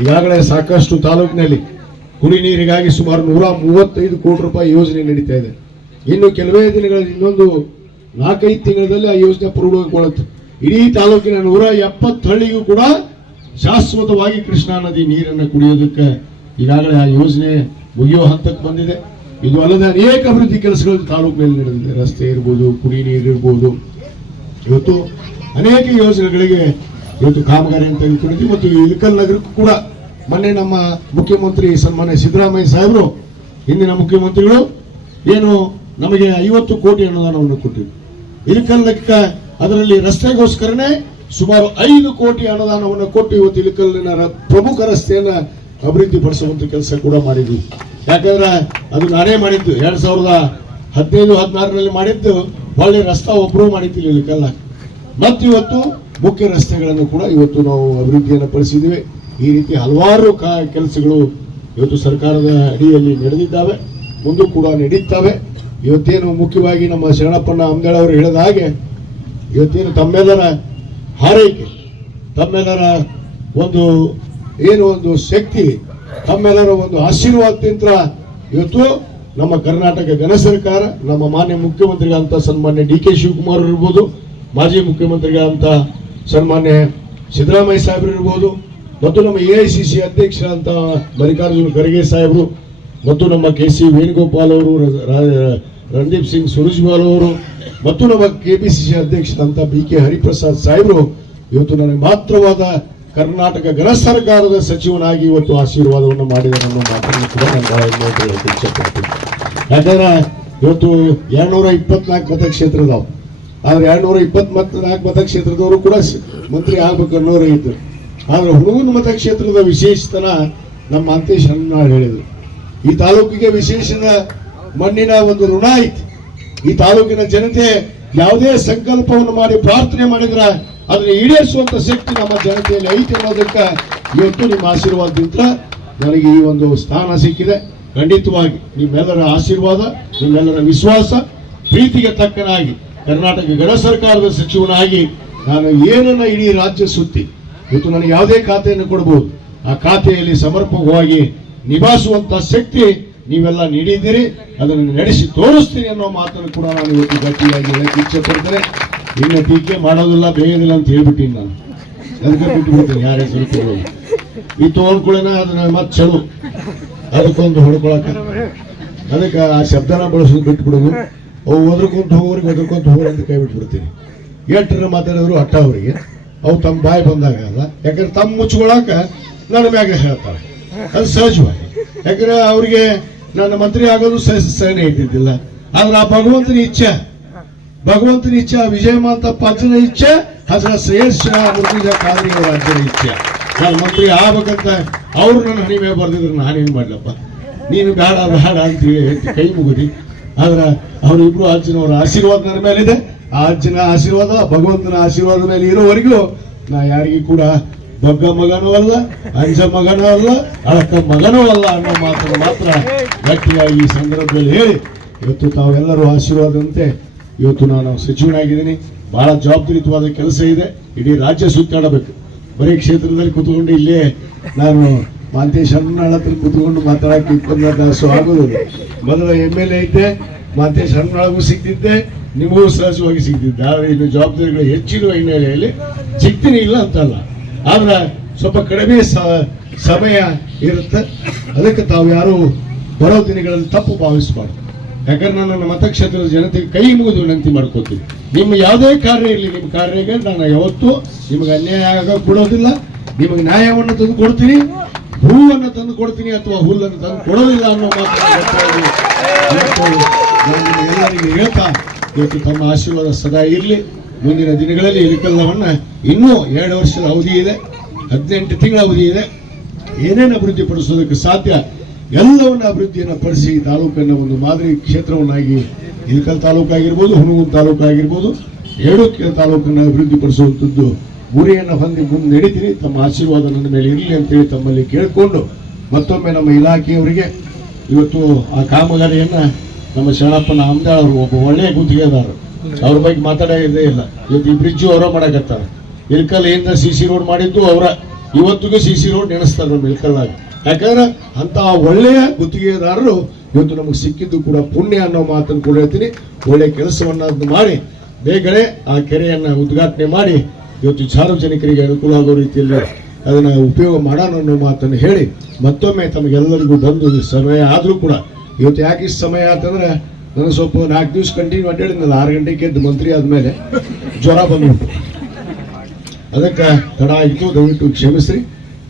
ಈಗಾಗಲೇ ಸಾಕಷ್ಟು ತಾಲೂಕಿನಲ್ಲಿ ಕುಡಿ ನೀರಿಗಾಗಿ ಸುಮಾರು 135 ಕೋಟಿ ರೂಪಾಯಿ ಯೋಜನೆ ನಡೀತಾ ಇದೆ. ಇನ್ನು ಕೆಲವೇ ದಿನಗಳಲ್ಲಿ ಇನ್ನೊಂದು 4-5 ತಿಂಗಳಲ್ಲಿ ಆ ಯೋಜನೆ ಪೂರ್ಣಗೊಳ್ಳುತ್ತೆ. ಇಡೀ ತಾಲೂಕಿನ 170 ಹಳ್ಳಿಗೂ ಕೂಡ ಶಾಶ್ವತವಾಗಿ ಕೃಷ್ಣಾ ನದಿ ನೀರನ್ನು ಕುಡಿಯೋದಕ್ಕೆ ಈಗಾಗಲೇ ಆ ಯೋಜನೆ ಮುಗಿಯೋ ಹಂತಕ್ಕೆ ಬಂದಿದೆ. ಇದು ಅಲ್ಲದೆ ಅನೇಕ ಅಭಿವೃದ್ಧಿ ಕೆಲಸಗಳು ತಾಲೂಕಿನಲ್ಲಿ ನಡೆದಿದೆ. ರಸ್ತೆ ಇರ್ಬೋದು, ಕುಡಿ ನೀರು ಇರ್ಬೋದು, ಇವತ್ತು ಅನೇಕ ಯೋಜನೆಗಳಿಗೆ ಇವತ್ತು ಕಾಮಗಾರಿ ಅಂತ ತೆಗೆದುಕೊಂಡಿದ್ದೀವಿ. ಮತ್ತು ಇಳಕಲ್ ನಗರಕ್ಕೂ ಕೂಡ ಮೊನ್ನೆ ನಮ್ಮ ಮುಖ್ಯಮಂತ್ರಿ ಸನ್ಮಾನ್ಯ ಸಿದ್ದರಾಮಯ್ಯ ಸಾಹೇಬರು, ಹಿಂದಿನ ಮುಖ್ಯಮಂತ್ರಿಗಳು ಏನು ನಮಗೆ 50 ಕೋಟಿ ಅನುದಾನವನ್ನು ಕೊಟ್ಟಿದ್ರು. ಇಳಕಲ್ನಕ್ಕೆ ಅದರಲ್ಲಿ ರಸ್ತೆಗೋಸ್ಕರನೇ ಸುಮಾರು 5 ಕೋಟಿ ಅನುದಾನವನ್ನು ಕೊಟ್ಟು ಇವತ್ತು ಇಳಕಲ್ಲಿನ ಪ್ರಮುಖ ರಸ್ತೆಯನ್ನ ಅಭಿವೃದ್ಧಿ ಪಡಿಸುವಂತ ಕೆಲಸ ಕೂಡ ಮಾಡಿದ್ವಿ. ಯಾಕಂದ್ರೆ ಅದು ನಾನೇ ಮಾಡಿದ್ದು 2015-16ರಲ್ಲಿ ಮಾಡಿದ್ದು. ಒಳ್ಳೆ ರಸ್ತೆ ಒಬ್ಬರು ಮಾಡಿದ್ದಿಲ್ಲ ಇಳಕಲ್ಲ. ಮತ್ತು ಇವತ್ತು ಮುಖ್ಯ ರಸ್ತೆಗಳನ್ನು ಕೂಡ ಇವತ್ತು ನಾವು ಅಭಿವೃದ್ಧಿಯನ್ನು ಪಡಿಸಿದ್ದೀವಿ. ಈ ರೀತಿ ಹಲವಾರು ಕೆಲಸಗಳು ಇವತ್ತು ಸರ್ಕಾರದ ಅಡಿಯಲ್ಲಿ ನಡೆದಿದ್ದಾವೆ, ಮುಂದೂ ಕೂಡ ನಡೀತಾವೆ. ಇವತ್ತೇನು ಮುಖ್ಯವಾಗಿ ನಮ್ಮ ಶರಣಪ್ಪನ ಅಂಬೇಡ್ಕರ್ ಅವರು ಹೇಳಿದ ಹಾಗೆ ಇವತ್ತೇನು ತಮ್ಮೆಲ್ಲರ ಹಾರೈಕೆ, ತಮ್ಮೆಲ್ಲರ ಒಂದು ಶಕ್ತಿ, ತಮ್ಮೆಲ್ಲರ ಒಂದು ಆಶೀರ್ವಾದದಿಂದ ಇವತ್ತು ನಮ್ಮ ಕರ್ನಾಟಕ ಘನ ಸರ್ಕಾರ, ನಮ್ಮ ಮಾನ್ಯ ಮುಖ್ಯಮಂತ್ರಿಗಳಂತ ಸನ್ಮಾನ್ಯ DK ಶಿವಕುಮಾರ್ ಇರ್ಬೋದು, ಮಾಜಿ ಮುಖ್ಯಮಂತ್ರಿಗಳಂತ ಸನ್ಮಾನ್ಯ ಸಿದ್ದರಾಮಯ್ಯ ಸಾಹೇಬರು ಇರ್ಬೋದು, ಮತ್ತು ನಮ್ಮ AICC ಅಧ್ಯಕ್ಷರಂತ ಮಲ್ಲಿಕಾರ್ಜುನ ಖರ್ಗೆ ಸಾಹೇಬರು, ಮತ್ತು ನಮ್ಮ KC ವೇಣುಗೋಪಾಲ್ ಅವರು, ರಣದೀಪ್ ಸಿಂಗ್ ಸುರ್ಜೇವಾಲಾ ಅವರು, ಮತ್ತು ನಮ್ಮ KPCC ಅಧ್ಯಕ್ಷರಂತ BK ಹರಿಪ್ರಸಾದ್ ಸಾಹೇಬರು ಇವತ್ತು ನನಗೆ ಮಾತ್ರವಾದ ಕರ್ನಾಟಕ ಘನ ಸರ್ಕಾರದ ಸಚಿವನಾಗಿ ಇವತ್ತು ಆಶೀರ್ವಾದವನ್ನು ಮಾಡಿದ ಅನ್ನೋ ಮಾತನ್ನು ಕೂಡ ನಾನು ಹೇಳಕ್ಕೆ ಇಚ್ಛೆಪಡ್ತೀನಿ. ಯಾಕಂದ್ರೆ ಇವತ್ತು 224 ಮತಕ್ಷೇತ್ರದವು, ಆದ್ರೆ 224 ಮತಕ್ಷೇತ್ರದವರು ಕೂಡ ಮಂತ್ರಿ ಆಗ್ಬೇಕು ಅನ್ನೋರು ಇದ್ರು. ಆದ್ರೆ ಹುಣಗೂರು ಮತಕ್ಷೇತ್ರದ ವಿಶೇಷತನ ನಮ್ಮ ಅಂತೇಶ್ ಹಣ್ಣಾಳ್ ಹೇಳಿದ್ರು. ಈ ತಾಲೂಕಿಗೆ ವಿಶೇಷದ ಮಣ್ಣಿನ ಒಂದು ಋಣ ಐತಿ. ಈ ತಾಲೂಕಿನ ಜನತೆ ಯಾವುದೇ ಸಂಕಲ್ಪವನ್ನು ಮಾಡಿ ಪ್ರಾರ್ಥನೆ ಮಾಡಿದ್ರ ಅದನ್ನು ಈಡೇರಿಸುವಂತ ಶಕ್ತಿ ನಮ್ಮ ಜನತೆಯಲ್ಲಿ ಐತಿ ಅನ್ನೋದಕ್ಕೆ ಇವತ್ತು ನಿಮ್ಮ ಆಶೀರ್ವಾದದಿಂದ ನನಗೆ ಈ ಒಂದು ಸ್ಥಾನ ಸಿಕ್ಕಿದೆ. ಖಂಡಿತವಾಗಿ ನಿಮ್ಮೆಲ್ಲರ ಆಶೀರ್ವಾದ, ನಿಮ್ಮೆಲ್ಲರ ವಿಶ್ವಾಸ, ಪ್ರೀತಿಗೆ ತಕ್ಕನಾಗಿ ಕರ್ನಾಟಕ ಘನ ಸರ್ಕಾರದ ಸಚಿವನಾಗಿ ನಾನು ಏನನ್ನ ಇಡೀ ರಾಜ್ಯ ಸುತ್ತಿ ಇವತ್ತು ನನಗೆ ಯಾವುದೇ ಖಾತೆಯನ್ನು ಕೊಡಬಹುದು, ಆ ಖಾತೆಯಲ್ಲಿ ಸಮರ್ಪಕವಾಗಿ ನಿಭಾಯಿಸುವಂತ ಶಕ್ತಿ ನೀವೆಲ್ಲ ನೀಡಿದ್ದೀರಿ. ಅದನ್ನು ನಡೆಸಿ ತೋರಿಸ್ತೀನಿ ಅನ್ನೋ ಮಾತನ್ನು ಕೂಡ ನಾನು ಇವತ್ತು ಗಟ್ಟಿಯಾಗಿ ಹೇಳಕ್ಕೆ ಇಚ್ಛೆ ಪಡ್ತೇನೆ. ಇನ್ನು ಟೀಕೆ ಮಾಡೋದಿಲ್ಲ, ಬೇಯೋದಿಲ್ಲ ಅಂತ ಹೇಳ್ಬಿಟ್ಟಿನಿ ನಾನು. ಅದಕ್ಕೆ ಬಿಟ್ಟು ಬಿಡ್ತೇನೆ, ಯಾರೇ ಸ್ವಲ್ಪ ಈ ತಗೊಂಡ್ಕೊಳ್ಳೇನ ಅದನ್ನ ಮತ್ತೆ ಚಲೋ ಅದಕ್ಕೊಂದು ಹೊಡ್ಕೊಳಕ, ಅದಕ್ಕೆ ಆ ಶಬ್ದನ ಬಳಸೋದು ಬಿಟ್ಟು ಬಿಡೋದು. ಅವು ಒದ್ರಕೊಂತ ಹೋಗೋರಿಗೆ ಒದ್ರಕೊಂತ ಹೋಗೋರು ಅಂತ ಕೈ ಬಿಟ್ಬಿಡ್ತೀನಿ. ಎಷ್ಟರ ಮಾತಾಡಿದ್ರು ಅಟ್ಟ ಅವರಿಗೆ ಅವು ತಮ್ಮ ಬಾಯಿ ಬಂದಾಗ ಅಲ್ಲ. ಯಾಕಂದ್ರೆ ತಮ್ಮ ಮುಚ್ಕೊಳಕ ನನ್ನ ಮ್ಯಾಗ ಹೇಳ್ತಾರೆ, ಅದು ಸಹಜವಾಗಿ. ಯಾಕಂದ್ರೆ ಅವ್ರಿಗೆ ನನ್ನ ಮಂತ್ರಿ ಆಗೋದು ಸಹನೆ ಇದ್ದಿದ್ದಿಲ್ಲ. ಆದ್ರೆ ಆ ಭಗವಂತನ ಇಚ್ಛೆ, ವಿಜಯಮಾಂತಪ್ಪ ಅಜ್ಜನ ಇಚ್ಛೆ, ಹಜರತ್ ಸೈಯದ್ ಶಾ ಮುರ್ತುಜಾ ಖಾದ್ರಿ ಅವರ ಅಜ್ಜನ ಇಚ್ಛೆ. ನಾನು ಮಂತ್ರಿ ಆಗ್ಬೇಕಂತ ಅವ್ರು ನನ್ನ ಹಣಿ ಮೇಲೆ ಬರ್ದಿದ್ರು. ನಾನೇನು ಮಾಡ್ಲಪ್ಪ, ನೀನು ಬೇಡ ಅಂತ ಹೇಳಿ ಕೈ ಮುಗಿದಿ. ಆದ್ರೆ ಅವರಿಬ್ರು ಅಜ್ಜನವರ ಆಶೀರ್ವಾದ ನನ್ನ ಮೇಲಿದೆ. ಆ ಅಜ್ಜನ ಆಶೀರ್ವಾದ, ಭಗವಂತನ ಆಶೀರ್ವಾದ ಮೇಲೆ ಇರೋವರೆಗೂ ನಾ ಯಾರಿಗೂ ಕೂಡ ಬಗ್ಗ ಮಗನೂ ಅಲ್ಲ, ಅಂಜ ಮಗನೂ ಅಲ್ಲ, ಅಳಕ ಮಗನೂ ಅಲ್ಲ ಅನ್ನೋ ಮಾತನ್ನು ಮಾತ್ರ ಗಟ್ಟಿಯಾಗಿ ಈ ಸಂದರ್ಭದಲ್ಲಿ ಹೇಳಿ, ಇವತ್ತು ತಾವೆಲ್ಲರೂ ಆಶೀರ್ವಾದಂತೆ ಇವತ್ತು ನಾನು ಸಚಿವನಾಗಿದ್ದೀನಿ. ಬಹಳ ಜವಾಬ್ದಾರಿಯುತವಾದ ಕೆಲಸ ಇದೆ. ಇಡೀ ರಾಜ್ಯ ಸುತ್ತಾಡಬೇಕು. ಬರೀ ಕ್ಷೇತ್ರದಲ್ಲಿ ಕೂತ್ಕೊಂಡು ಇಲ್ಲೇ ನಾನು ಮಾಂತೇಶ್ ಹಣ್ಣಾಳ್ ಹತ್ರ ಕೂತ್ಕೊಂಡು ಮಾತಾಡಕ್ಕೆ 24 ತಾಸು ಆಗೋದಿಲ್ಲ. ಮೊದಲ MLA ಇದ್ದೆ, ಮಾಂತೇಶ್ ಹಣ್ಣಾಳಗೂ ಸಿಗ್ತಿದ್ದೆ, ನಿಮಗೂ ಸಹಜವಾಗಿ ಸಿಗ್ತಿದ್ದೆ. ಆದ್ರೆ ಇನ್ನು ಜವಾಬ್ದಾರಿಗಳು ಹೆಚ್ಚಿರುವ ಹಿನ್ನೆಲೆಯಲ್ಲಿ ಸಿಗ್ತೀನಿ ಇಲ್ಲ ಅಂತಲ್ಲ, ಆದ್ರೆ ಸ್ವಲ್ಪ ಕಡಿಮೆ ಸಮಯ ಇರುತ್ತೆ. ಅದಕ್ಕೆ ತಾವು ಯಾರು ಬರೋ ದಿನಗಳಲ್ಲಿ ತಪ್ಪು ಭಾವಿಸಬಾರ್ದು. ಯಾಕಂದ್ರೆ ನಾನು ನನ್ನ ಮತಕ್ಷೇತ್ರದ ಜನತೆಗೆ ಕೈ ಮುಗಿದು ವಿನಂತಿ ಮಾಡ್ಕೋತೀನಿ. ನಿಮ್ಮ ಯಾವುದೇ ಕಾರ್ಯ ಇರಲಿ, ನಿಮ್ಮ ಕಾರ್ಯಕ್ಕೆ ನಾನು ಯಾವತ್ತೂ ನಿಮಗೆ ಅನ್ಯಾಯ ಆಗಕ್ಕೆ ಬಿಡೋದಿಲ್ಲ. ನಿಮಗೆ ನ್ಯಾಯವನ್ನು ತಂದು ಕೊಡ್ತೀನಿ, ಹೂವನ್ನು ತಂದು ಕೊಡ್ತೀನಿ, ಅಥವಾ ಹುಲ್ಲನ್ನು ತಂದು ಕೊಡೋದಿಲ್ಲ ಅನ್ನೋ ಮಾತನ್ನು ಎಲ್ಲರಿಗೆ ಹೇಳ್ತಾ ಇವತ್ತು ತಮ್ಮ ಆಶೀರ್ವಾದ ಸದಾ ಇರಲಿ. ಮುಂದಿನ ದಿನಗಳಲ್ಲಿ ಇಳಕಲ್ಲವನ್ನ ಇನ್ನೂ 2 ವರ್ಷದ ಅವಧಿ ಇದೆ, 18 ತಿಂಗಳ ಅವಧಿ ಇದೆ. ಏನೇನು ಅಭಿವೃದ್ಧಿ ಪಡಿಸೋದಕ್ಕೆ ಸಾಧ್ಯ ಎಲ್ಲವನ್ನ ಅಭಿವೃದ್ಧಿಯನ್ನು ಪಡಿಸಿ ತಾಲೂಕನ್ನು ಒಂದು ಮಾದರಿ ಕ್ಷೇತ್ರವನ್ನಾಗಿ ಇಳಕಲ್ ತಾಲೂಕಾಗಿರ್ಬೋದು, ಹುಣಗೂರು ತಾಲೂಕಾಗಿರ್ಬೋದು, 2 ತಾಲೂಕನ್ನು ಅಭಿವೃದ್ಧಿ ಪಡಿಸುವಂಥದ್ದು ಗುರಿಯನ್ನು ಹೊಂದಿ ಮುಂದೆ ನಡೀತೀನಿ. ತಮ್ಮ ಆಶೀರ್ವಾದ ನನ್ನ ಮೇಲೆ ಇರಲಿ ಅಂತೇಳಿ ತಮ್ಮಲ್ಲಿ ಕೇಳಿಕೊಂಡು ಮತ್ತೊಮ್ಮೆ ನಮ್ಮ ಇಲಾಖೆಯವರಿಗೆ ಇವತ್ತು ಆ ಕಾಮಗಾರಿಯನ್ನ ನಮ್ಮ ಶರಣಪ್ಪನ ಅಂಬೇಡ್ಕರ್ ಅವರು ಒಬ್ಬ ಒಳ್ಳೆಯ ಗುತ್ತಿಗೆದಾರರು, ಅವ್ರ ಬಗ್ಗೆ ಮಾತಾಡೋದೇ ಇಲ್ಲ. ಇವತ್ತು ಈ ಬ್ರಿಡ್ಜು ಅವರ ಮಾಡಕತ್ತಾರೆ. ಇಳಕಲ್ ಏನಿಂದ CC ರೋಡ್ ಮಾಡಿದ್ದು ಅವರ, ಇವತ್ತಿಗೂ CC ರೋಡ್ ನೆನೆಸ್ತಾರೆ ನಮ್ಮ ಇಳ್ಕಲ್ಲಾಗ. ಯಾಕಂದ್ರೆ ಅಂತ ಒಳ್ಳೆಯ ಗುತ್ತಿಗೆದಾರರು ಇವತ್ತು ನಮಗೆ ಸಿಕ್ಕಿದ್ದು ಕೂಡ ಪುಣ್ಯ ಅನ್ನೋ ಮಾತನ್ನು ಕೂಡ ಹೇಳ್ತೀನಿ. ಒಳ್ಳೆ ಕೆಲಸವನ್ನ ಮಾಡಿ ಬೇಗನೆ ಆ ಕೆರೆಯನ್ನ ಉದ್ಘಾಟನೆ ಮಾಡಿ ಇವತ್ತು ಸಾರ್ವಜನಿಕರಿಗೆ ಅನುಕೂಲ ಆಗೋ ರೀತಿಯಲ್ಲಿ ಅದನ್ನ ಉಪಯೋಗ ಮಾಡೋಣ ಅನ್ನೋ ಮಾತನ್ನು ಹೇಳಿ ಮತ್ತೊಮ್ಮೆ ತಮಗೆಲ್ಲರಿಗೂ ಬಂದು ಸಮಯ ಆದರೂ ಕೂಡ ಇವತ್ತು ಯಾಕೆ ಇಷ್ಟು ಸಮಯ ಆತಂದ್ರೆ ನನಗೆ ಸ್ವಲ್ಪ 4 ದಿವಸ ಕಂಟಿನ್ಯೂ ಅಡ್ಡಾಡಿದ್ನಲ್ಲ, 6 ಗಂಟೆಗೆ ಎದ್ದು ಮಂತ್ರಿ ಆದ್ಮೇಲೆ ಜ್ವರ ಬಂದ್ಬಿಟ್ಟು ಅದಕ್ಕೆ ತಡ ಆಗಿತ್ತು. ದಯವಿಟ್ಟು ಕ್ಷಮಿಸ್ರಿ,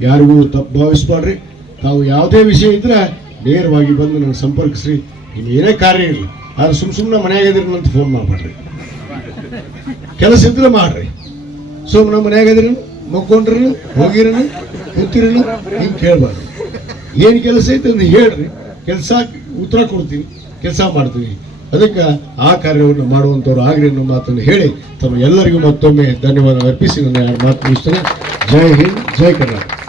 ಯಾರಿಗೂ ತಪ್ಪು ಭಾವಿಸ್ಬಾಡ್ರಿ. ತಾವು ಯಾವುದೇ ವಿಷಯ ಇದ್ರೆ ನೇರವಾಗಿ ಬಂದು ನನಗೆ ಸಂಪರ್ಕಿಸ್ರಿ. ನಿಮ್ಗೆ ಏನೇ ಕಾರ್ಯ ಇರಲಿ, ಆದ್ರೆ ಸುಮ್ಮನೆ ಮನೆಯಾಗ ಇದ್ರಿ ಅಂತ ಫೋನ್ ಮಾಡ್ಬೇಡ್ರಿ. ಕೆಲಸ ಇದ್ರೆ ಮಾಡ್ರಿ. ಸುಮ್ಮನೆ ಮನೆಯಾಗ ಇದ್ರಿ, ಮಕ್ಕೊಂಡ್ರಿ, ಹೋಗಿರನು, ಕೂತಿರನು, ಹಿಂಗೆ ಕೇಳಬಾರ್ದು. ಏನು ಕೆಲಸ ಐತೆ ಅಂದ್ರೆ ಹೇಳ್ರಿ, ಕೆಲಸ ಉತ್ತರ ಕೊಡ್ತೀನಿ, ಕೆಲಸ ಮಾಡ್ತೀನಿ. ಅದಕ್ಕೆ ಆ ಕಾರ್ಯವನ್ನು ಮಾಡುವಂಥವ್ರು ಆಗ್ರಿ ಅನ್ನೋ ಮಾತನ್ನು ಹೇಳಿ ತಮ್ಮ ಎಲ್ಲರಿಗೂ ಮತ್ತೊಮ್ಮೆ ಧನ್ಯವಾದ ಅರ್ಪಿಸಿ ನನ್ನ ಮಾತು ಮುಗಿಸ್ತೇನೆ. ಜೈ ಹಿಂದ್, ಜೈ ಕರ್ನಾಟಕ.